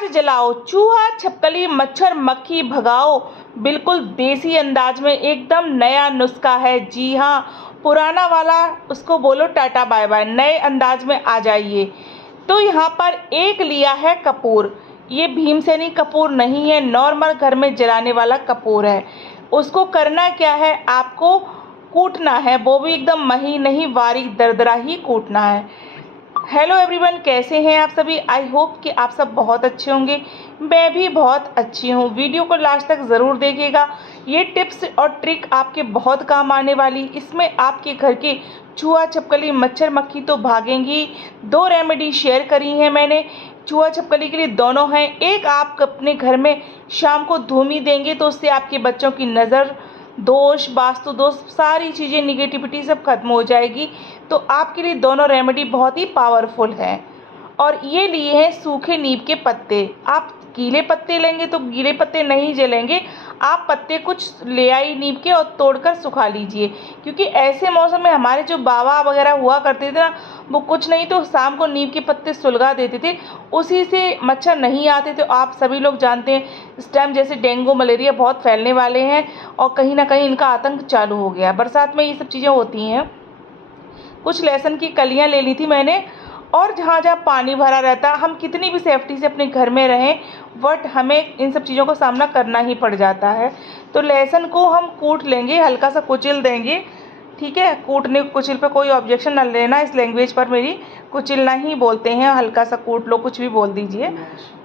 आज जलाओ चूहा छिपकली मच्छर मक्खी भगाओ। बिल्कुल देसी अंदाज में एकदम नया नुस्खा है। जी हाँ, पुराना वाला उसको बोलो टाटा बाय बाय, नए अंदाज में आ जाइए। तो यहाँ पर एक लिया है कपूर। ये भीमसेनी कपूर नहीं है, नॉर्मल घर में जलाने वाला कपूर है। उसको करना क्या है, आपको कूटना है, वो भी एकदम महीन नहीं, बारीक दरदरा ही कूटना है। हेलो एवरीवन, कैसे हैं आप सभी। आई होप कि आप सब बहुत अच्छे होंगे। मैं भी बहुत अच्छी हूँ। वीडियो को लास्ट तक ज़रूर देखिएगा। ये टिप्स और ट्रिक आपके बहुत काम आने वाली। इसमें आपके घर के चूहा छिपकली मच्छर मक्खी तो भागेंगी। दो रेमेडी शेयर करी हैं मैंने चूहा छिपकली के लिए, दोनों हैं। एक आप अपने घर में शाम को धूमी देंगे तो उससे आपके बच्चों की नज़र दोष, वास्तु दोष, सारी चीज़ें, निगेटिविटी सब खत्म हो जाएगी। तो आपके लिए दोनों रेमेडी बहुत ही पावरफुल है। और ये लिए हैं सूखे नीम के पत्ते। आप गीले पत्ते लेंगे तो गीले पत्ते नहीं जलेंगे। आप पत्ते कुछ ले आई नीम के और तोड़कर सुखा लीजिए, क्योंकि ऐसे मौसम में हमारे जो बाबा वगैरह हुआ करते थे ना, वो कुछ नहीं तो शाम को नीम के पत्ते सुलगा देते थे, उसी से मच्छर नहीं आते थे। आप सभी लोग जानते हैं इस टाइम जैसे डेंगू मलेरिया बहुत फैलने वाले हैं और कहीं ना कहीं इनका आतंक चालू हो गया। बरसात में ये सब चीज़ें होती हैं। कुछ लहसुन की कलियां ले ली थी मैंने। और जहाँ जहाँ पानी भरा रहता, हम कितनी भी सेफ्टी से अपने घर में रहें, बट हमें इन सब चीज़ों का सामना करना ही पड़ जाता है। तो लहसुन को हम कूट लेंगे, हल्का सा कुचल देंगे। ठीक है, कूटने कुचल पे कोई ऑब्जेक्शन न लेना, इस लैंग्वेज पर मेरी कुचलना ही बोलते हैं। हल्का सा कूट लो, कुछ भी बोल दीजिए।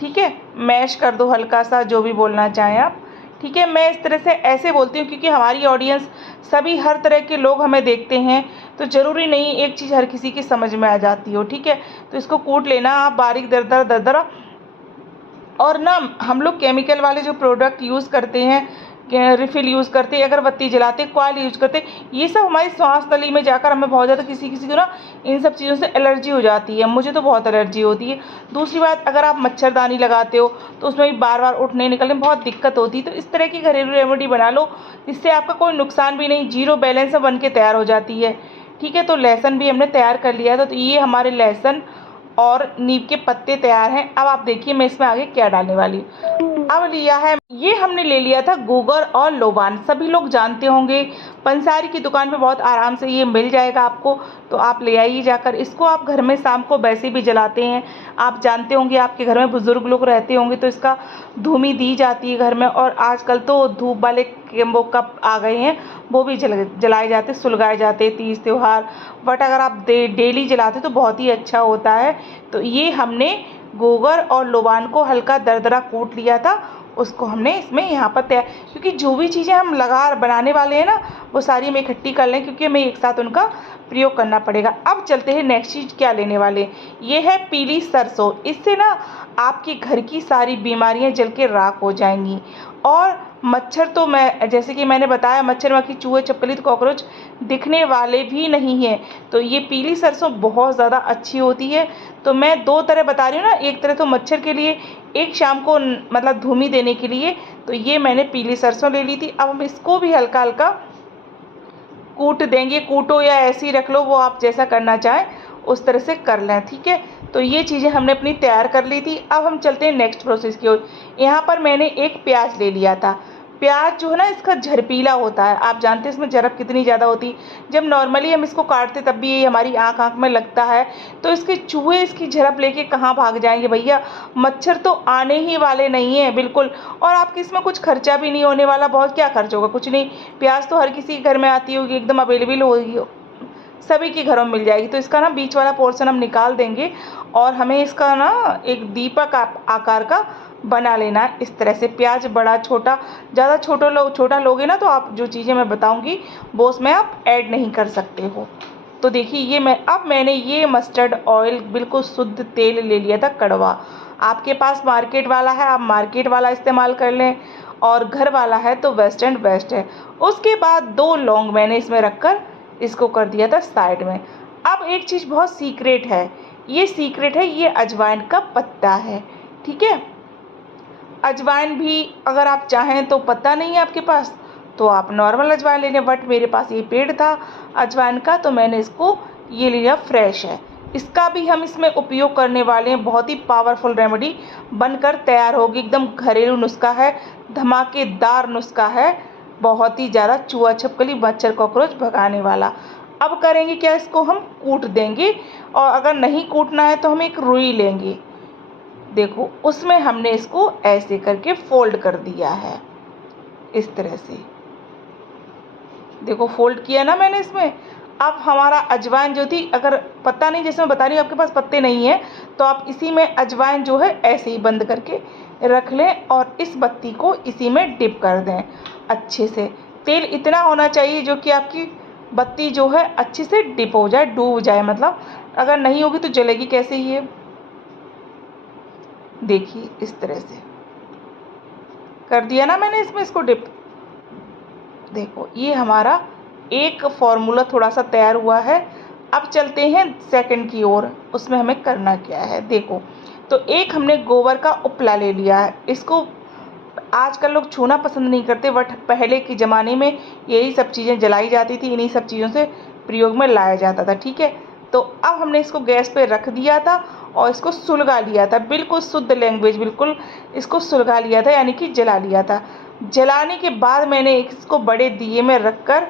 ठीक है, मैश कर दो हल्का सा, जो भी बोलना चाहें आप। ठीक है, मैं इस तरह से ऐसे बोलती हूँ क्योंकि हमारी ऑडियंस सभी हर तरह के लोग हमें देखते हैं, तो ज़रूरी नहीं एक चीज़ हर किसी की समझ में आ जाती हो। ठीक है, तो इसको कूट लेना आप बारीक दरदरा दरदरा। और ना हम लोग केमिकल वाले जो प्रोडक्ट यूज़ करते हैं, रिफ़िल यूज़ करते हैं, अगरबत्ती जलाते, कॉइल यूज़ करते, ये सब हमारी श्वास नली में जाकर हमें बहुत ज़्यादा किसी किसी को ना इन सब चीज़ों से एलर्जी हो जाती है। मुझे तो बहुत एलर्जी होती है। दूसरी बात, अगर आप मच्छरदानी लगाते हो तो उसमें भी बार बार उठने निकलने में बहुत दिक्कत होती है। तो इस तरह की घरेलू रेमेडी बना लो जिससे आपका कोई नुकसान भी नहीं, जीरो बैलेंस बन के तैयार हो जाती है। ठीक है, तो लहसुन भी हमने तैयार कर लिया था। तो ये हमारे लहसुन और नीम के पत्ते तैयार हैं। अब आप देखिए मैं इसमें आगे क्या डालने वाली हूँ। अब लिया है, ये हमने ले लिया था गूगर और लोबान। सभी लोग जानते होंगे, पंसारी की दुकान पे बहुत आराम से ये मिल जाएगा आपको, तो आप ले आइए जाकर। इसको आप घर में शाम को वैसे भी जलाते हैं। आप जानते होंगे आपके घर में बुजुर्ग लोग रहते होंगे तो इसका धूमी दी जाती है घर में। और आजकल तो धूप वाले वो कप आ गए हैं, वो भी जलाए जाते, सुलगाए जाते तीज त्यौहार। बट अगर आप डेली जलाते तो बहुत ही अच्छा होता है। तो ये हमने गोबर और लोबान को हल्का दरदरा कूट लिया था, उसको हमने इसमें यहाँ पर तैयार, क्योंकि जो भी चीज़ें हम बनाने वाले हैं ना, वो सारी हम इकट्ठी कर लें, क्योंकि हमें एक साथ उनका प्रयोग करना पड़ेगा। अब चलते हैं नेक्स्ट चीज़ क्या लेने वाले। ये है पीली सरसों। इससे ना आपके घर की सारी बीमारियां जल के राख हो जाएंगी। और मच्छर तो मैं जैसे कि मैंने बताया, मच्छर मक्खी चूहे छिपकली तो कॉकरोच दिखने वाले भी नहीं हैं। तो ये पीली सरसों बहुत ज़्यादा अच्छी होती है। तो मैं दो तरह बता रही हूँ ना, एक तरह तो मच्छर के लिए, एक शाम को मतलब धूमी देने के लिए। तो ये मैंने पीली सरसों ले ली थी। अब हम इसको भी हल्का हल्का कूट देंगे। कूटो या ऐसे ही रख लो, वो आप जैसा करना चाहें उस तरह से कर लें। ठीक है, तो ये चीज़ें हमने अपनी तैयार कर ली थी। अब हम चलते हैं नेक्स्ट प्रोसेस की ओर। यहाँ पर मैंने एक प्याज ले लिया था। प्याज जो है ना, इसका झरपीला होता है। आप जानते हैं इसमें झरप कितनी ज़्यादा होती है। जब नॉर्मली हम इसको काटते तब भी ये हमारी आँख में लगता है। तो इसके चूहे इसकी झरप लेके कहाँ भाग जाएंगे भैया। मच्छर तो आने ही वाले नहीं हैं बिल्कुल। और आपके इसमें कुछ खर्चा भी नहीं होने वाला। बहुत क्या खर्च होगा, कुछ नहीं। प्याज तो हर किसी के घर में आती होगी, एकदम अवेलेबल होगी, सभी के घरों में मिल जाएगी। तो इसका ना बीच वाला पोर्शन हम निकाल देंगे और हमें इसका ना एक दीपक आकार का बना लेना है। इस तरह से प्याज बड़ा छोटा, ज़्यादा छोटा लोगे ना तो आप जो चीज़ें मैं बताऊंगी वो उसमें आप ऐड नहीं कर सकते हो। तो देखिए ये मैंने ये मस्टर्ड ऑयल बिल्कुल शुद्ध तेल ले लिया था, कड़वा। आपके पास मार्केट वाला है, आप मार्केट वाला इस्तेमाल कर लें, और घर वाला है तो वेस्ट एंड बेस्ट है। उसके बाद 2 लौंग मैंने इसमें रखकर इसको कर दिया था साइड में। अब एक चीज़ बहुत सीक्रेट है, ये अजवाइन का पत्ता है। ठीक है, अजवाइन भी अगर आप चाहें तो, पत्ता नहीं है आपके पास तो आप नॉर्मल अजवाइन ले लें। बट मेरे पास ये पेड़ था अजवाइन का, तो मैंने इसको ये लिया, फ्रेश है। इसका भी हम इसमें उपयोग करने वाले हैं। बहुत ही पावरफुल रेमेडी बनकर तैयार होगी। एकदम घरेलू नुस्खा है, धमाकेदार नुस्खा है, बहुत ही ज़्यादा चूहा छिपकली मच्छर कॉकरोच भगाने वाला। अब करेंगे क्या, इसको हम कूट देंगे, और अगर नहीं कूटना है तो हम एक रुई लेंगे। देखो उसमें हमने इसको ऐसे करके फोल्ड कर दिया है, इस तरह से। देखो फोल्ड किया ना मैंने इसमें। अब हमारा अजवाइन जो थी, अगर पत्ता नहीं, जैसे मैं बता रही हूँ आपके पास पत्ते नहीं है, तो आप इसी में अजवाइन जो है ऐसे ही बंद करके रख लें और इस बत्ती को इसी में डिप कर दें अच्छे से। तेल इतना होना चाहिए जो कि आपकी बत्ती जो है अच्छे से डिप हो जाए, डूब जाए, मतलब अगर नहीं होगी तो जलेगी कैसे ये। देखिए इस तरह से कर दिया ना मैंने इसमें इसको डिप। देखो ये हमारा एक फॉर्मूला थोड़ा सा तैयार हुआ है। अब चलते हैं सेकंड की ओर। उसमें हमें करना क्या है, देखो तो एक हमने गोबर का उपला ले लिया है। इसको आजकल लोग छूना पसंद नहीं करते, बट पहले के ज़माने में यही सब चीज़ें जलाई जाती थी, इन्हीं सब चीज़ों से प्रयोग में लाया जाता था। ठीक है, तो अब हमने इसको गैस पे रख दिया था और इसको सुलगा लिया था, बिल्कुल शुद्ध लैंग्वेज, बिल्कुल इसको सुलगा लिया था, यानी कि जला लिया था। जलाने के बाद मैंने इसको बड़े दिए में रख कर,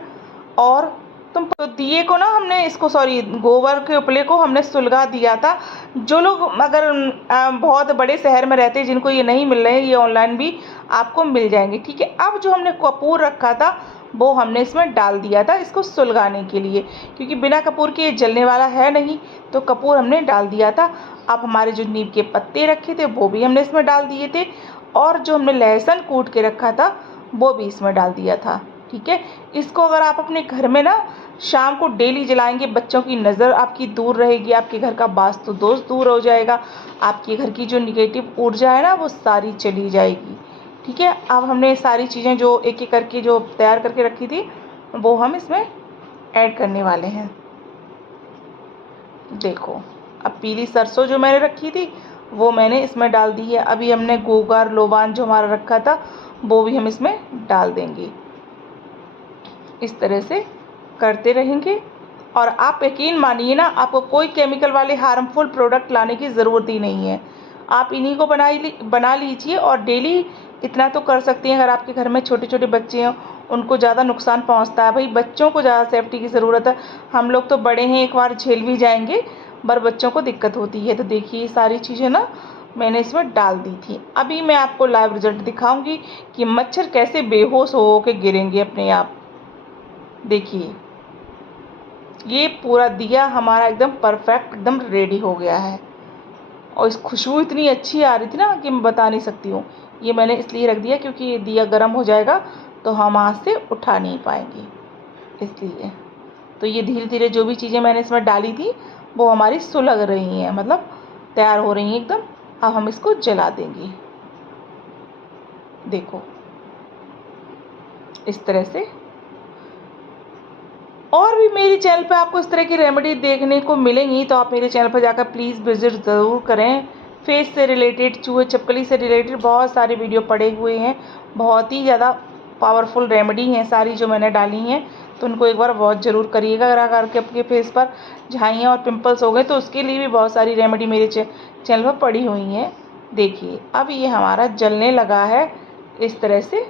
और तो दिए को ना हमने इसको, सॉरी, गोबर के उपले को हमने सुलगा दिया था। जो लोग अगर बहुत बड़े शहर में रहते हैं, जिनको ये नहीं मिल रहे हैं, ये ऑनलाइन भी आपको मिल जाएंगे। ठीक है, अब जो हमने कपूर रखा था वो हमने इसमें डाल दिया था इसको सुलगाने के लिए, क्योंकि बिना कपूर के ये जलने वाला है नहीं, तो कपूर हमने डाल दिया था। अब हमारे जो नीम के पत्ते रखे थे वो भी हमने इसमें डाल दिए थे, और जो हमने लहसुन कूट के रखा था वो भी इसमें डाल दिया था। ठीक है, इसको अगर आप अपने घर में ना शाम को डेली जलाएंगे, बच्चों की नज़र आपकी दूर रहेगी, आपके घर का वास्तु दोष दूर हो जाएगा, आपके घर की जो निगेटिव ऊर्जा है ना वो सारी चली जाएगी। ठीक है, अब हमने सारी चीज़ें जो एक एक करके जो तैयार करके रखी थी वो हम इसमें ऐड करने वाले हैं। देखो अब पीली सरसों जो मैंने रखी थी वो मैंने इसमें डाल दी है। अभी हमने गोगर लोबान जो हमारा रखा था वो भी हम इसमें डाल देंगे। इस तरह से करते रहेंगे, और आप यकीन मानिए ना, आपको कोई केमिकल वाले हार्मफुल प्रोडक्ट लाने की ज़रूरत ही नहीं है। आप इन्हीं को बना लीजिए, और डेली इतना तो कर सकती हैं। अगर आपके घर में छोटे छोटे बच्चे हैं, उनको ज़्यादा नुकसान पहुंचता है, भाई बच्चों को ज़्यादा सेफ्टी की ज़रूरत है। हम लोग तो बड़े हैं, एक बार झेल भी जाएंगे, पर बच्चों को दिक्कत होती है। तो देखिए सारी चीज़ें ना मैंने इसमें डाल दी थी। अभी मैं आपको लाइव रिजल्ट दिखाऊंगी कि मच्छर कैसे बेहोश हो के गिरेंगे अपने आप। देखिए ये पूरा दिया हमारा एकदम परफेक्ट, एकदम रेडी हो गया है, और इस खुशबू इतनी अच्छी आ रही थी ना कि मैं बता नहीं सकती हूँ। ये मैंने इसलिए रख दिया क्योंकि ये दिया गर्म हो जाएगा तो हम हाथ से उठा नहीं पाएंगे, इसलिए। तो ये धीरे धीरे जो भी चीज़ें मैंने इसमें डाली थी वो हमारी सुलग रही हैं, मतलब तैयार हो रही हैं एकदम। अब हम इसको जला देंगे। देखो इस तरह से। और भी मेरी चैनल पे आपको इस तरह की रेमेडी देखने को मिलेंगी, तो आप मेरे चैनल पर जाकर प्लीज़ विज़िट ज़रूर करें। फेस से रिलेटेड, चूहे छिपकली से रिलेटेड बहुत सारे वीडियो पड़े हुए हैं। बहुत ही ज़्यादा पावरफुल रेमेडी हैं सारी जो मैंने डाली हैं, तो उनको एक बार वॉच ज़रूर करिएगा। अगर आपके फेस पर झाइयाँ और पिंपल्स हो गए तो उसके लिए भी बहुत सारी रेमेडी मेरे चैनल पर पड़ी हुई हैं। देखिए अब ये हमारा जलने लगा है इस तरह से,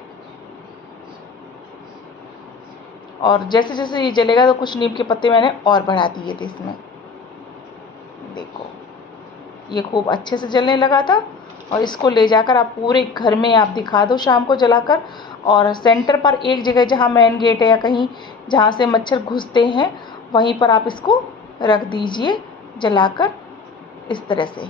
और जैसे जैसे ये जलेगा तो कुछ नीम के पत्ते मैंने और बढ़ा दिए थे इसमें। देखो ये खूब अच्छे से जलने लगा था, और इसको ले जाकर आप पूरे घर में आप दिखा दो शाम को जलाकर, और सेंटर पर एक जगह जहाँ मेन गेट है या कहीं जहाँ से मच्छर घुसते हैं वहीं पर आप इसको रख दीजिए जलाकर, इस तरह से।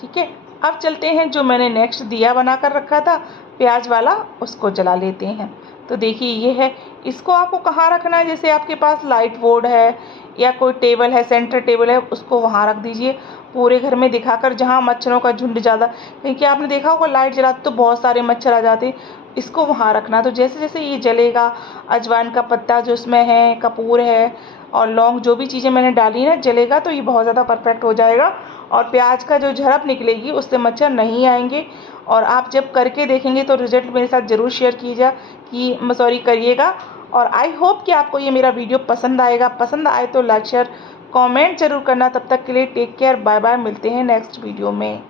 ठीक है, अब चलते हैं जो मैंने नेक्स्ट दिया बनाकर रखा था प्याज वाला, उसको जला लेते हैं। तो देखिए ये है, इसको आपको कहाँ रखना है, जैसे आपके पास लाइट बोर्ड है या कोई टेबल है, सेंटर टेबल है, उसको वहाँ रख दीजिए पूरे घर में दिखाकर, जहाँ मच्छरों का झुंड ज़्यादा, क्योंकि आपने देखा होगा लाइट जलाते तो बहुत सारे मच्छर आ जाते हैं, इसको वहाँ रखना। तो जैसे जैसे ये जलेगा, अजवाइन का पत्ता जो इसमें है, कपूर है और लौंग, जो भी चीज़ें मैंने डाली ना, जलेगा तो ये बहुत ज़्यादा परफेक्ट हो जाएगा, और प्याज का जो झड़प निकलेगी उससे मच्छर नहीं आएंगे। और आप जब करके देखेंगे तो रिजल्ट मेरे साथ ज़रूर शेयर करिएगा, और आई होप कि आपको ये मेरा वीडियो पसंद आएगा। पसंद आए तो लाइक शेयर कमेंट ज़रूर करना। तब तक के लिए टेक केयर, बाय बाय। मिलते हैं नेक्स्ट वीडियो में।